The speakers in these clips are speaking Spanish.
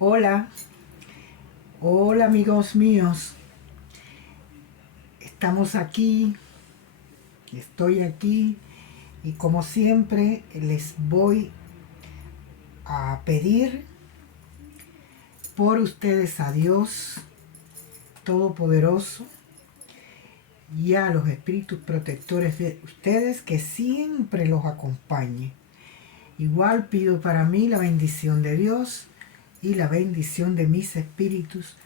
Hola, hola amigos míos. Estamos aquí, estoy aquí y como siempre les voy a pedir por ustedes a Dios Todopoderoso y a los espíritus protectores de ustedes que siempre los acompañe. Igual pido para mí la bendición de Dios y la bendición de mis espíritus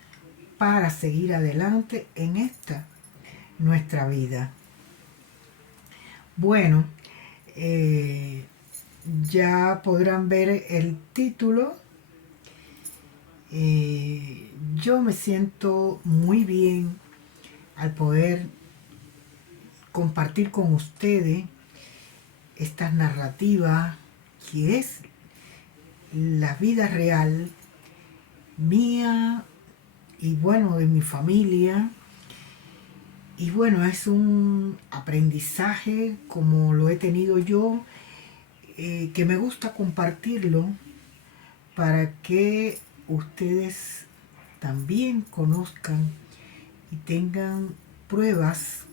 para seguir adelante en esta nuestra vida. Bueno, eh, ya podrán ver el título. Yo me siento muy bien al poder compartir con ustedes estas narrativas que es la vida real mía y bueno, de mi familia. Y bueno, es un aprendizaje como lo he tenido yo, que me gusta compartirlo para que ustedes también conozcan y tengan pruebas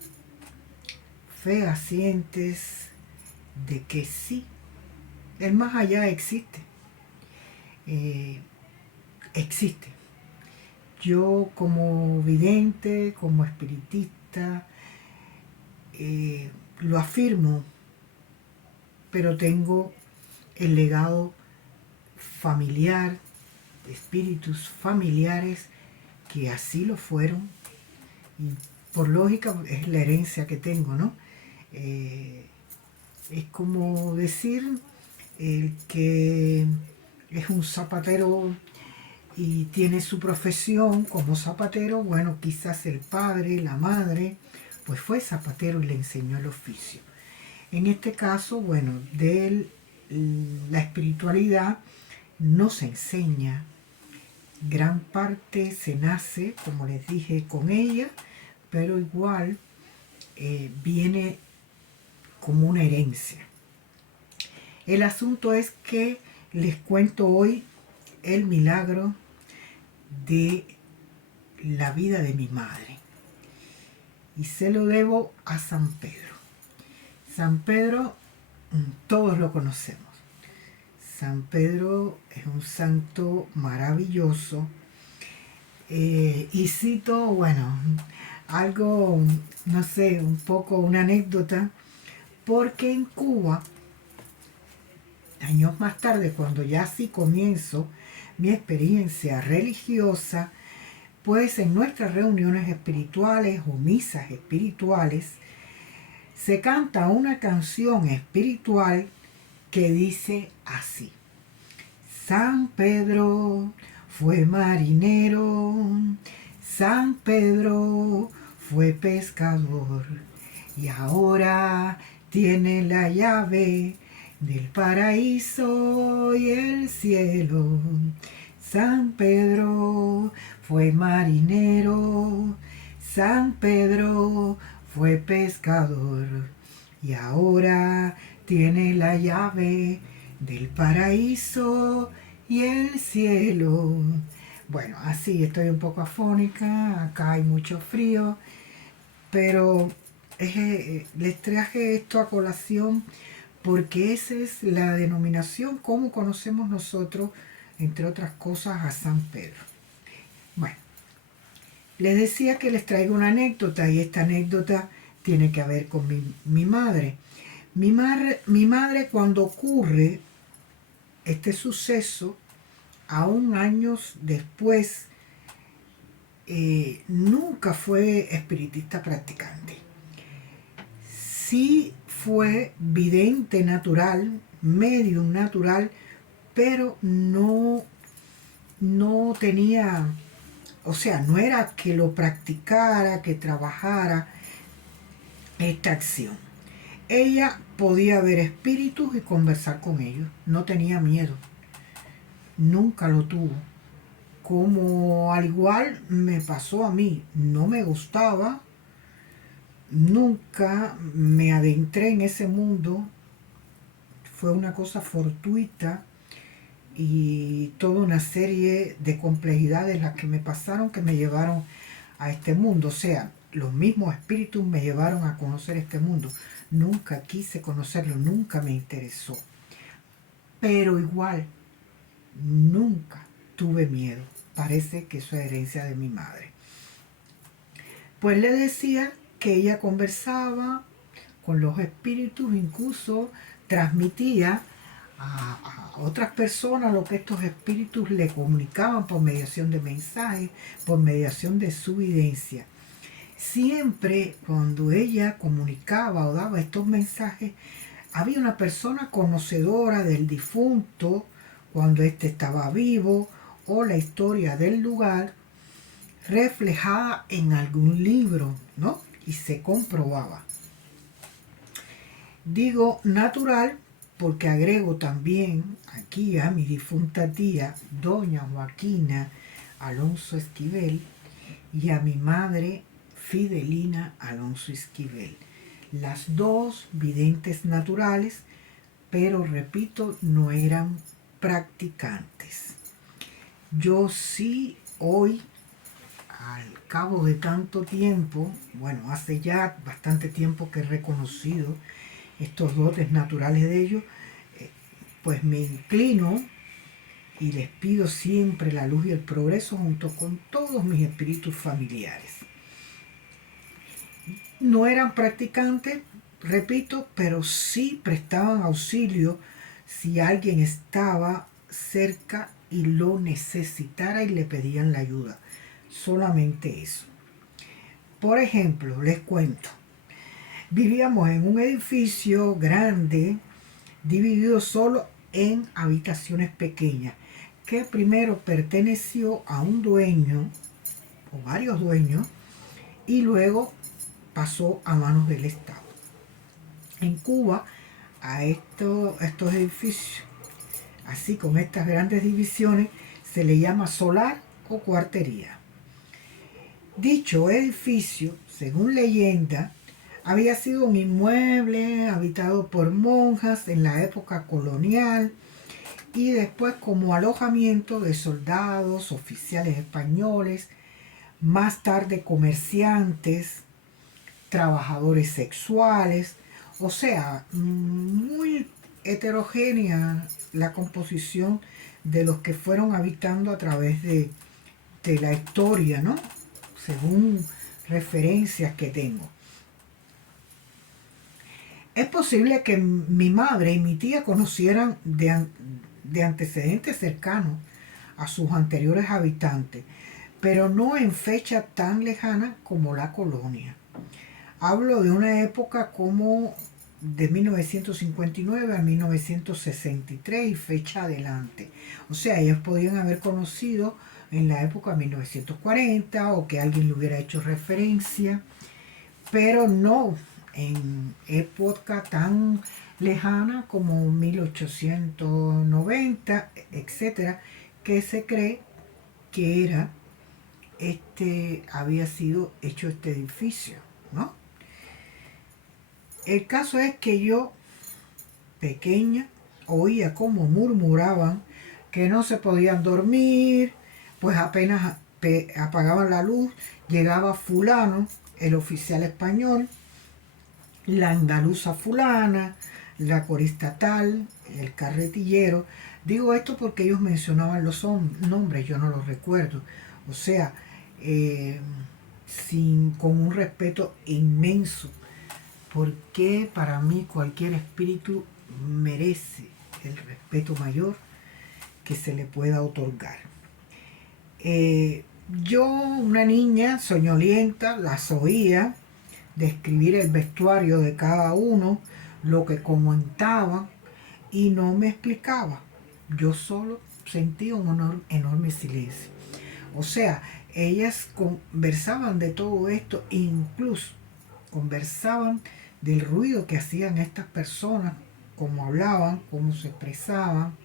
fehacientes de que sí, el más allá existe. eh, Existe. Yo como vidente, como espiritista, lo afirmo, pero tengo el legado familiar, espíritus familiares que así lo fueron y por lógica es la herencia que tengo, ¿no? Eh, es como decir el que es un zapatero y tiene su profesión como zapatero, bueno, quizás el padre, la madre, pues fue zapatero y le enseñó el oficio. En este caso, bueno, de la espiritualidad no se enseña, gran parte se nace, como les dije, con ella, pero igual viene como una herencia. El asunto es que les cuento hoy el milagro de la vida de mi madre. Y se lo debo a San Pedro. San Pedro, todos lo conocemos. San Pedro es un santo maravilloso. Y cito, bueno, algo, no sé, un poco una anécdota, porque en Cuba, años más tarde, cuando ya sí comienzo mi experiencia religiosa, pues en nuestras reuniones espirituales o misas espirituales, se canta una canción espiritual que dice así: San Pedro fue marinero, San Pedro fue pescador y ahora tiene la llave del paraíso y el cielo. San Pedro fue marinero, San Pedro fue pescador y ahora tiene la llave del paraíso y el cielo. Bueno, así estoy un poco afónica, acá hay mucho frío, pero les traje esto a colación porque esa es la denominación como conocemos nosotros, entre otras cosas, a San Pedro. Bueno, les decía que les traigo una anécdota y esta anécdota tiene que ver con mi madre. Mi madre cuando ocurre este suceso, aún años después, nunca fue espiritista practicante. Sí fue vidente natural, medium natural, pero no tenía, o sea, no era que lo practicara, que trabajara esta acción. Ella podía ver espíritus y conversar con ellos, no tenía miedo, nunca lo tuvo. Como al igual me pasó a mí, no me gustaba, nunca me adentré en ese mundo, fue una cosa fortuita y toda una serie de complejidades las que me pasaron que me llevaron a este mundo. O sea, los mismos espíritus me llevaron a conocer este mundo. Nunca quise conocerlo, nunca me interesó. Pero igual, nunca tuve miedo. Parece que eso es herencia de mi madre. Pues le decía que ella conversaba con los espíritus, incluso transmitía a otras personas lo que estos espíritus le comunicaban por mediación de mensajes, por mediación de su videncia. Siempre cuando ella comunicaba o daba estos mensajes, había una persona conocedora del difunto cuando éste estaba vivo o la historia del lugar reflejada en algún libro, ¿no? Y se comprobaba. Digo natural porque agrego también aquí a mi difunta tía, doña Joaquina Alonso Esquivel, y a mi madre, Fidelina Alonso Esquivel. Las dos videntes naturales, pero repito, no eran practicantes. Yo sí hoy, al cabo de tanto tiempo, bueno, hace ya bastante tiempo que he reconocido estos dotes naturales de ellos, pues me inclino y les pido siempre la luz y el progreso junto con todos mis espíritus familiares. No eran practicantes, repito, pero sí prestaban auxilio si alguien estaba cerca y lo necesitara y le pedían la ayuda. Solamente eso. Por ejemplo, les cuento, vivíamos en un edificio grande dividido solo en habitaciones pequeñas, que primero perteneció a un dueño o varios dueños y luego pasó a manos del Estado. En Cuba, a estos edificios, así con estas grandes divisiones, se le llama solar o cuartería. Dicho edificio, según leyenda, había sido un inmueble habitado por monjas en la época colonial y después como alojamiento de soldados, oficiales españoles, más tarde comerciantes, trabajadores sexuales, o sea, muy heterogénea la composición de los que fueron habitando a través de la historia, ¿no? Según referencias que tengo. Es posible que mi madre y mi tía conocieran de antecedentes cercanos a sus anteriores habitantes, pero no en fecha tan lejana como la colonia. Hablo de una época como de 1959 a 1963 y fecha adelante. O sea, ellos podían haber conocido en la época 1940 o que alguien le hubiera hecho referencia, pero no en época tan lejana como 1890, etcétera, que se cree que había sido hecho este edificio, ¿no? El caso es que yo, pequeña, oía cómo murmuraban que no se podían dormir, pues apenas apagaban la luz, llegaba fulano, el oficial español, la andaluza fulana, la corista tal, el carretillero. Digo esto porque ellos mencionaban los nombres, yo no los recuerdo. O sea, con un respeto inmenso, porque para mí cualquier espíritu merece el respeto mayor que se le pueda otorgar. Yo, una niña soñolienta, las oía describir el vestuario de cada uno, lo que comentaban, y no me explicaba. Yo solo sentía un enorme silencio. O sea, ellas conversaban de todo esto, incluso conversaban del ruido que hacían estas personas, cómo hablaban, cómo se expresaban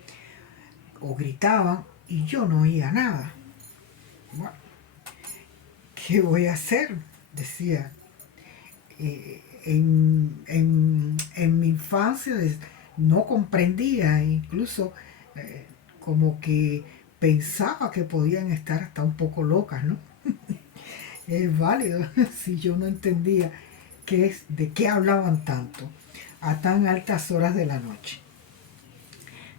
o gritaban, y yo no oía nada. Bueno, ¿qué voy a hacer? Decía. En mi infancia no comprendía, incluso como que pensaba que podían estar hasta un poco locas, ¿no? Es válido si yo no entendía de qué hablaban tanto a tan altas horas de la noche.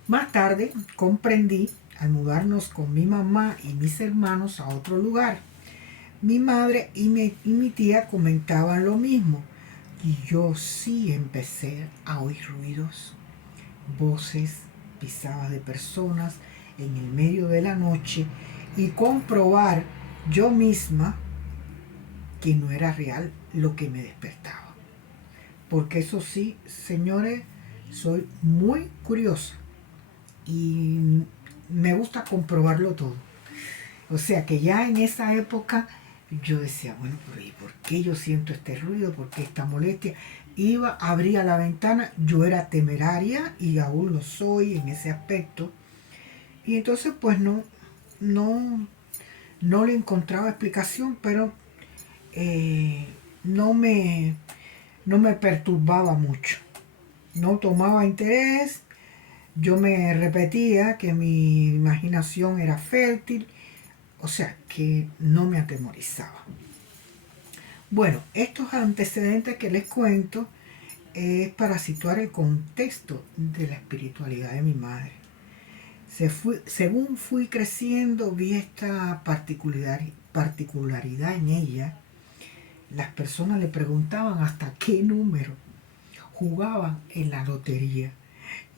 Más tarde comprendí al mudarnos con mi mamá y mis hermanos a otro lugar. Mi madre y mi tía comentaban lo mismo y yo sí empecé a oír ruidos, voces, pisadas de personas en el medio de la noche y comprobar yo misma que no era real lo que me despertaba. Porque eso sí, señores, soy muy curiosa y me gusta comprobarlo todo. O sea que ya en esa época yo decía, bueno, pero ¿y por qué yo siento este ruido? ¿Por qué esta molestia? Iba, abría la ventana, yo era temeraria y aún lo soy en ese aspecto. Y entonces pues no, no le encontraba explicación, pero eh, no, me, no me perturbaba mucho. No tomaba interés, yo me repetía que mi imaginación era fértil, o sea, que no me atemorizaba. Bueno, estos antecedentes que les cuento es para situar el contexto de la espiritualidad de mi madre. Según fui creciendo, vi esta particularidad en ella. Las personas le preguntaban hasta qué número jugaban en la lotería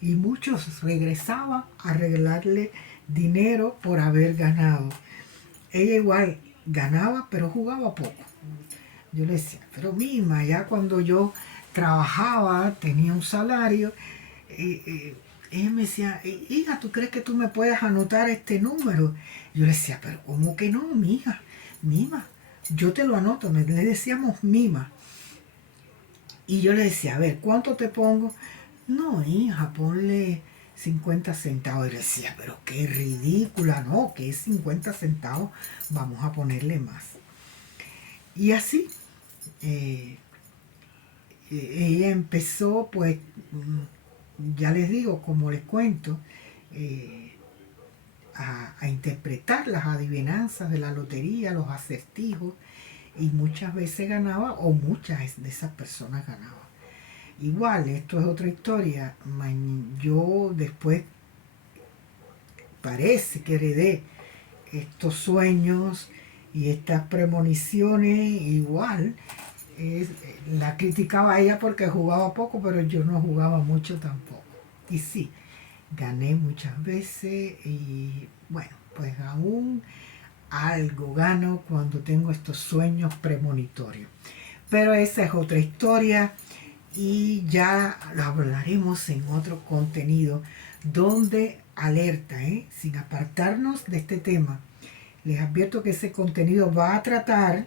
y muchos regresaban a regalarle dinero por haber ganado. Ella igual ganaba, pero jugaba poco. Yo le decía, pero misma, ya cuando yo trabajaba, tenía un salario, ella me decía, hija, ¿tú crees que tú me puedes anotar este número? Yo le decía, pero ¿cómo que no, mija? Mima, yo te lo anoto, le decíamos mima. Y yo le decía, a ver, ¿cuánto te pongo? No, hija, ponle 50 centavos. Y le decía, pero qué ridícula, ¿no? Que es 50 centavos, vamos a ponerle más. Y así, eh, ella empezó, pues, ya les digo, como les cuento, eh, a interpretar las adivinanzas de la lotería, los acertijos, y muchas veces ganaba, o muchas de esas personas ganaban. Igual, esto es otra historia. Yo después parece que heredé estos sueños y estas premoniciones igual. La criticaba a ella porque jugaba poco, pero yo no jugaba mucho tampoco. Y sí, gané muchas veces y bueno, pues aún algo gano cuando tengo estos sueños premonitorios. Pero esa es otra historia y ya lo hablaremos en otro contenido donde alerta, sin apartarnos de este tema. Les advierto que ese contenido va a tratar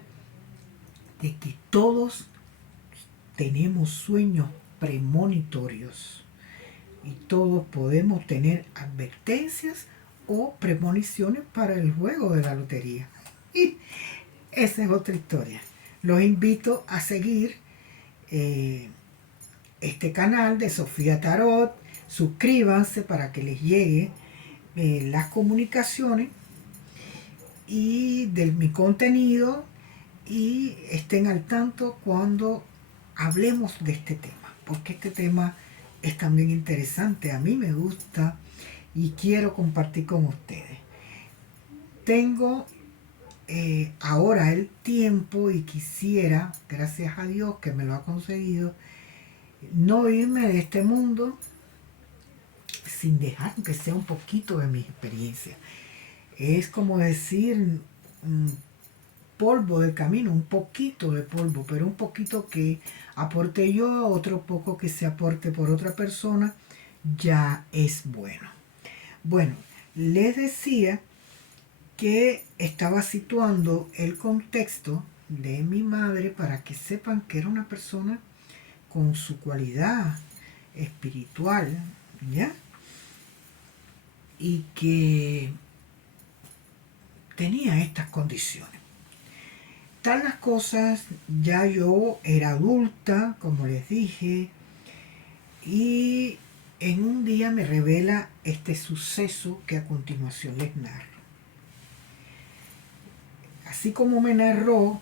de que todos tenemos sueños premonitorios y todos podemos tener advertencias o premoniciones para el juego de la lotería. Y esa es otra historia. Los invito a seguir este canal de Sofía Tarot. Suscríbanse para que les llegue las comunicaciones y de mi contenido y estén al tanto cuando hablemos de este tema, porque este tema es también interesante, a mí me gusta y quiero compartir con ustedes. Tengo ahora el tiempo y quisiera, gracias a Dios que me lo ha concedido, no irme de este mundo sin dejar que sea un poquito de mi experiencia. Es como decir polvo del camino, un poquito de polvo, pero un poquito que aporte yo, otro poco que se aporte por otra persona, ya es bueno. Bueno, les decía que estaba situando el contexto de mi madre para que sepan que era una persona con su cualidad espiritual, ¿ya? Y que tenía estas condiciones. Tal las cosas, ya yo era adulta, como les dije, y en un día me revela este suceso que a continuación les narro. Así como me narró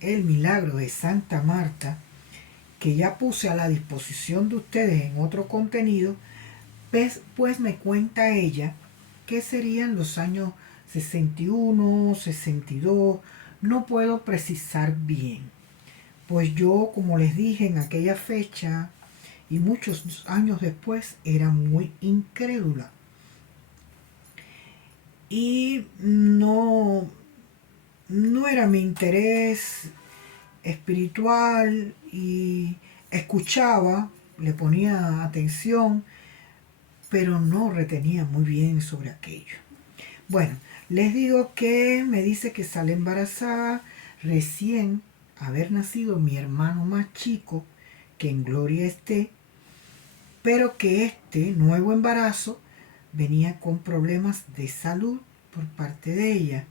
el milagro de Santa Marta, que ya puse a la disposición de ustedes en otro contenido, pues me cuenta ella que serían los años 61, 62, no puedo precisar bien, pues yo, como les dije en aquella fecha y muchos años después, era muy incrédula y no era mi interés espiritual, y escuchaba, le ponía atención, pero no retenía muy bien sobre aquello. Bueno, les digo que me dice que sale embarazada recién haber nacido mi hermano más chico, que en gloria esté, pero que este nuevo embarazo venía con problemas de salud por parte de ella.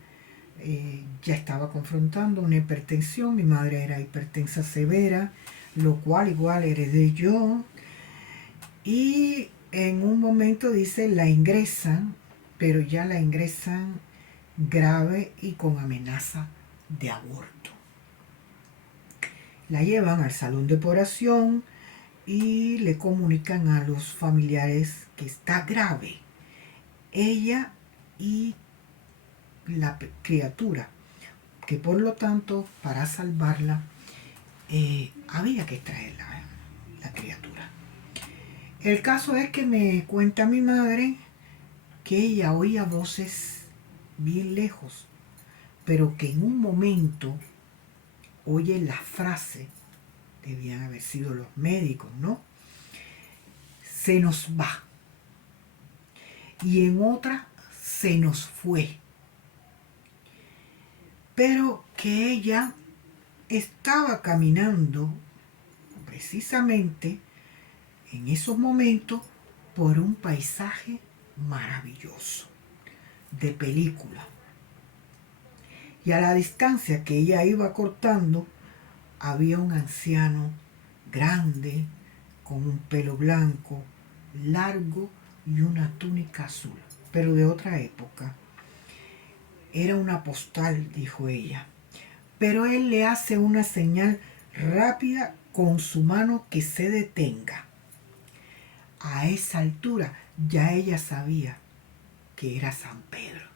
Ya estaba confrontando una hipertensión, mi madre era hipertensa severa, lo cual igual heredé yo, y en un momento dice la ingresan, pero ya la ingresan grave y con amenaza de aborto. La llevan al salón de operación y le comunican a los familiares que está grave ella y la criatura, que por lo tanto para salvarla había que extraer la criatura. El caso es que me cuenta mi madre que ella oía voces bien lejos, pero que en un momento oye la frase, debían haber sido los médicos, ¿no? Se nos va. Y en otra, se nos fue. Pero que ella estaba caminando precisamente en esos momentos por un paisaje maravilloso, de película. Y a la distancia que ella iba cortando, había un anciano grande, con un pelo blanco, largo y una túnica azul, pero de otra época. Era una postal, dijo ella. Pero él le hace una señal rápida con su mano que se detenga. A esa altura ya ella sabía que era San Pedro.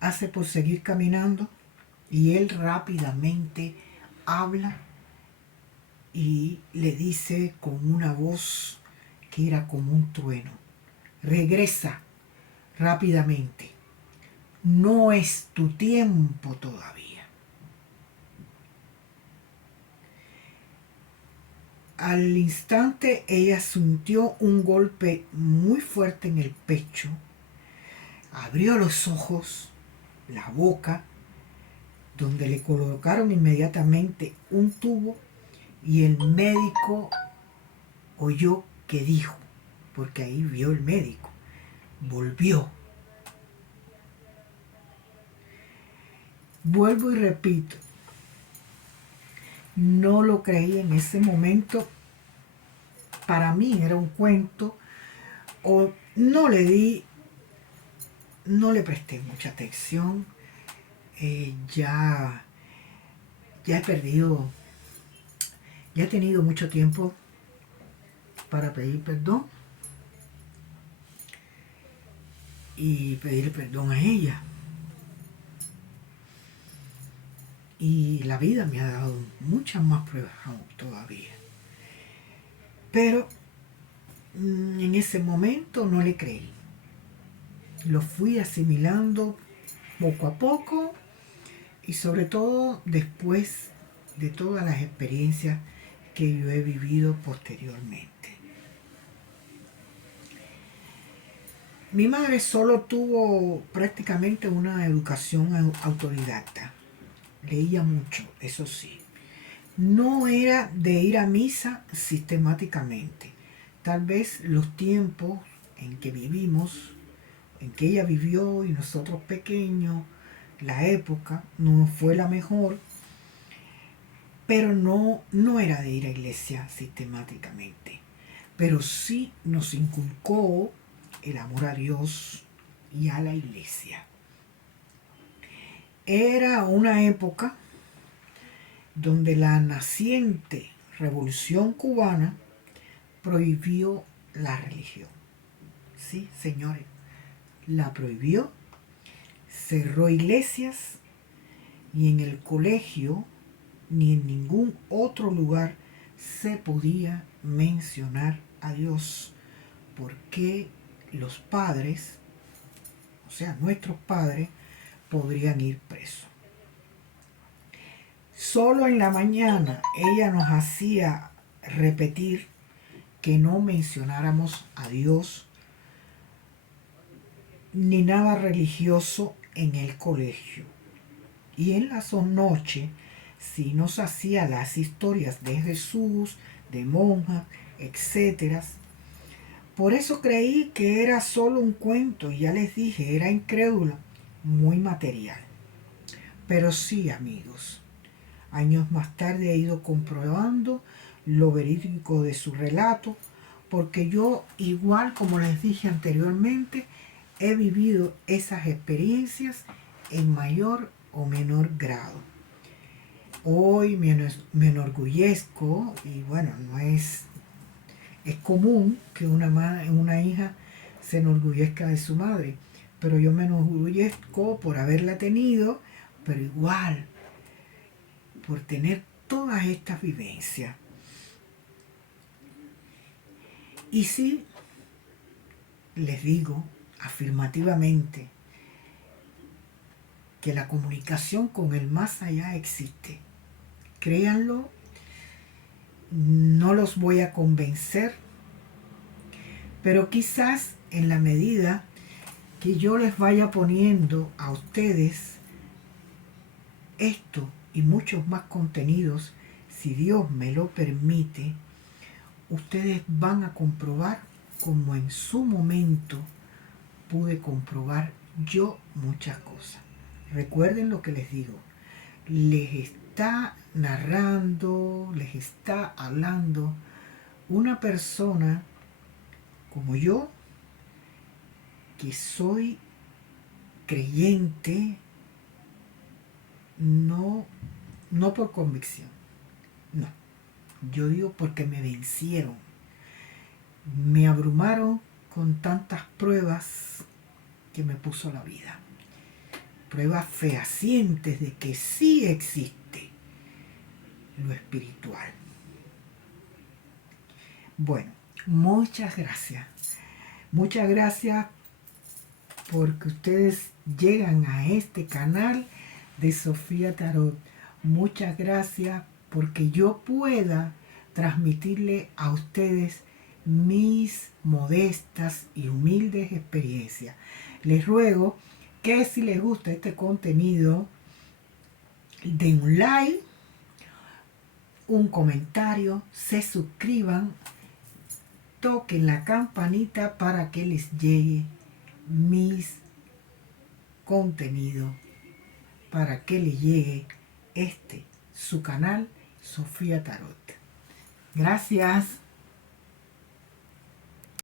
Hace por seguir caminando y él rápidamente habla y le dice con una voz que era como un trueno: regresa rápidamente, no es tu tiempo todavía. Al instante ella sintió un golpe muy fuerte en el pecho, abrió los ojos, la boca, donde le colocaron inmediatamente un tubo, y el médico oyó que dijo, porque ahí vio el médico, volvió. Vuelvo y repito, no lo creí en ese momento. Para mí era un cuento, o no le presté mucha atención. Ya he perdido, ya he tenido mucho tiempo para pedir perdón y pedir perdón a ella. Y la vida me ha dado muchas más pruebas aún todavía. Pero en ese momento no le creí. Lo fui asimilando poco a poco, y sobre todo después de todas las experiencias que yo he vivido posteriormente. Mi madre solo tuvo prácticamente una educación autodidacta. Leía mucho, eso sí. No era de ir a misa sistemáticamente. Tal vez los tiempos en que vivimos, en que ella vivió y nosotros pequeños, la época no fue la mejor, pero no era de ir a iglesia sistemáticamente. pero sí nos inculcó el amor a Dios y a la iglesia. Era una época donde la naciente revolución cubana prohibió la religión. Sí, señores, la prohibió, cerró iglesias y en el colegio ni en ningún otro lugar se podía mencionar a Dios, porque los padres, o sea, nuestros padres, podrían ir presos. Solo en la mañana ella nos hacía repetir que no mencionáramos a Dios ni nada religioso en el colegio. Y en la noche sí nos hacía las historias de Jesús, de monjas, etcétera. Por eso creí que era solo un cuento y ya les dije, era incrédula, muy material. Pero sí, amigos, años más tarde he ido comprobando lo verídico de su relato, porque yo, igual como les dije anteriormente, he vivido esas experiencias en mayor o menor grado. Hoy me enorgullezco, y bueno, no es común que una hija se enorgullezca de su madre, pero yo me enorgullezco por haberla tenido, pero igual por tener todas estas vivencias. Y sí, les digo afirmativamente que la comunicación con el más allá existe. Créanlo, no los voy a convencer, pero quizás en la medida que yo les vaya poniendo a ustedes esto y muchos más contenidos, si Dios me lo permite, ustedes van a comprobar como en su momento pude comprobar yo muchas cosas. Recuerden lo que les digo, les está narrando, les está hablando una persona como yo, que soy creyente, no, no por convicción, no. Yo digo porque me vencieron, me abrumaron con tantas pruebas que me puso la vida. Pruebas fehacientes de que sí existe lo espiritual. Bueno, muchas gracias. Muchas gracias porque ustedes llegan a este canal de Sofía Tarot. Muchas gracias porque yo pueda transmitirle a ustedes mis modestas y humildes experiencias. Les ruego que si les gusta este contenido, den un like, un comentario, se suscriban, toquen la campanita para que les llegue mis contenidos, para que les llegue su canal Sofía Tarot. Gracias.